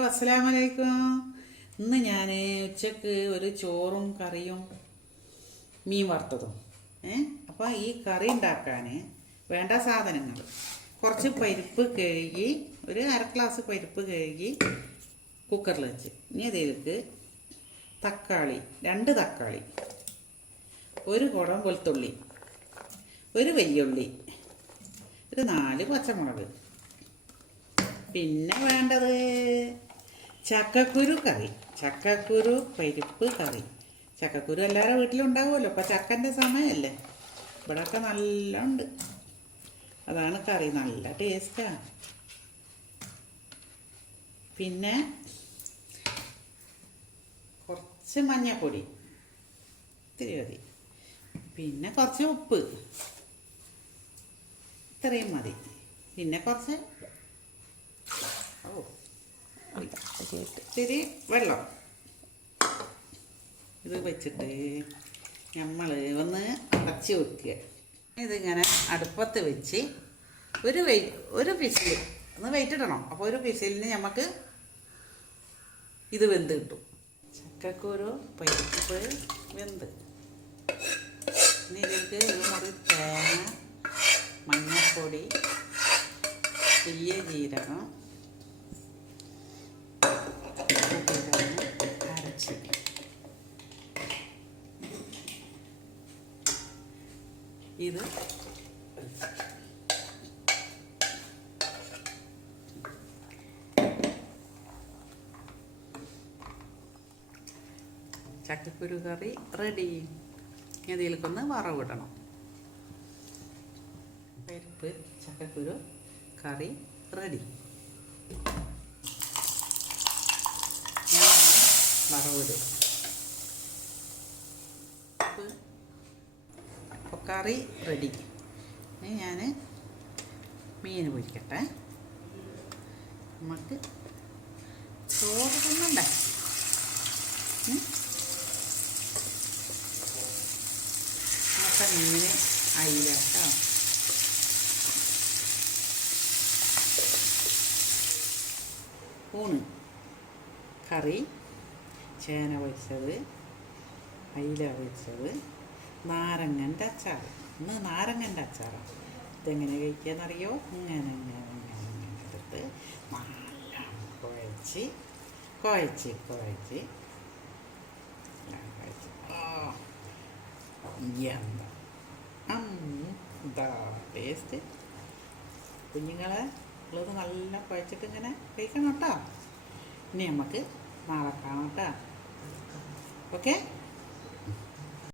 അസ്സലാമലൈക്കും. ഇന്ന് ഞാൻ ഉച്ചക്ക് ഒരു ചോറും കറിയും മീൻ വറുത്തതും അപ്പോൾ ഈ കറി ഉണ്ടാക്കാൻ വേണ്ട സാധനങ്ങൾ: കുറച്ച് പരിപ്പ് കഴുകി, ഒരു അര ഗ്ലാസ് പരിപ്പ് കഴുകി കുക്കറിൽ വെച്ച്. ഇനി അതിലേക്ക് തക്കാളി, 2 തക്കാളി, ഒരു കുടം വെളുത്തുള്ളി, ഒരു വലിയുള്ളി, ഒരു 4 പച്ചമുളക്. പിന്നെ വേണ്ടത് ചക്കക്കുരു കറി, ചക്കക്കുരു പരിപ്പ് കറി. ചക്കക്കുരു എല്ലാവരുടെ വീട്ടിലും ഉണ്ടാവുമല്ലോ, ഇപ്പം ചക്കൻ്റെ സമയമല്ലേ. ഇവിടെയൊക്കെ നല്ല ഉണ്ട്. അതാണ് കറി, നല്ല ടേസ്റ്റാണ്. പിന്നെ കുറച്ച് മഞ്ഞൾപ്പൊടി, ഇത്തിരി മതി. പിന്നെ കുറച്ച് ഉപ്പ്, ഇത്രയും മതി. പിന്നെ കുറച്ച് ഇത്തിരി വെള്ളം. ഇത് വെച്ചിട്ട് നമ്മൾ ഒന്ന് അടച്ച് വെക്കുക. ഇതിങ്ങനെ അടുപ്പത്ത് വെച്ച് ഒരു പിസിൽ ഒന്ന് വെയിറ്റിടണം. അപ്പോൾ ഒരു പിസിലിന് നമുക്ക് ഇത് വെന്ത് കിട്ടും. ചക്കക്കുരു പരിപ്പ് വെന്ത്. ഇനി ഇതിലേക്ക് ഒരു മുറി തേങ്ങ, മഞ്ഞൾപ്പൊടി, വലിയ ജീരകം, അരച്ച് ഇത് ചക്കക്കുരു കറി റെഡി. ഇതിലേക്കൊന്ന് വറവിടണം. പരിപ്പ് ചക്കക്കുരു കറി റെഡി. വറവിടും. അപ്പോൾ കറി റെഡി. ഇനി ഞാൻ മീൻ പൊരിക്കട്ടെ. നമുക്ക് ചോറ് തിന്നണ്ടേ. നമുക്ക് മീൻ അയില കേട്ടോ. ഊണ് കറി, ചേന പൊരിച്ചത്, അയില പൊരിച്ചത്, നാരങ്ങൻ്റെ അച്ചാർ. ഇന്ന് നാരങ്ങൻ്റെ അച്ചാറാണ്. ഇതെങ്ങനെ കഴിക്കാന്നറിയോ? ഇങ്ങനെ എടുത്ത് നല്ല കുഴച്ച് എന്താ ടേസ്റ്റ്. കുഞ്ഞുങ്ങളെ ഉള്ളത് നല്ല കുഴച്ചിട്ട് ഇങ്ങനെ കഴിക്കണം കേട്ടോ. ഇനി നമുക്ക് നാളെ കാണാം കേട്ടോ. ഓക്കെ.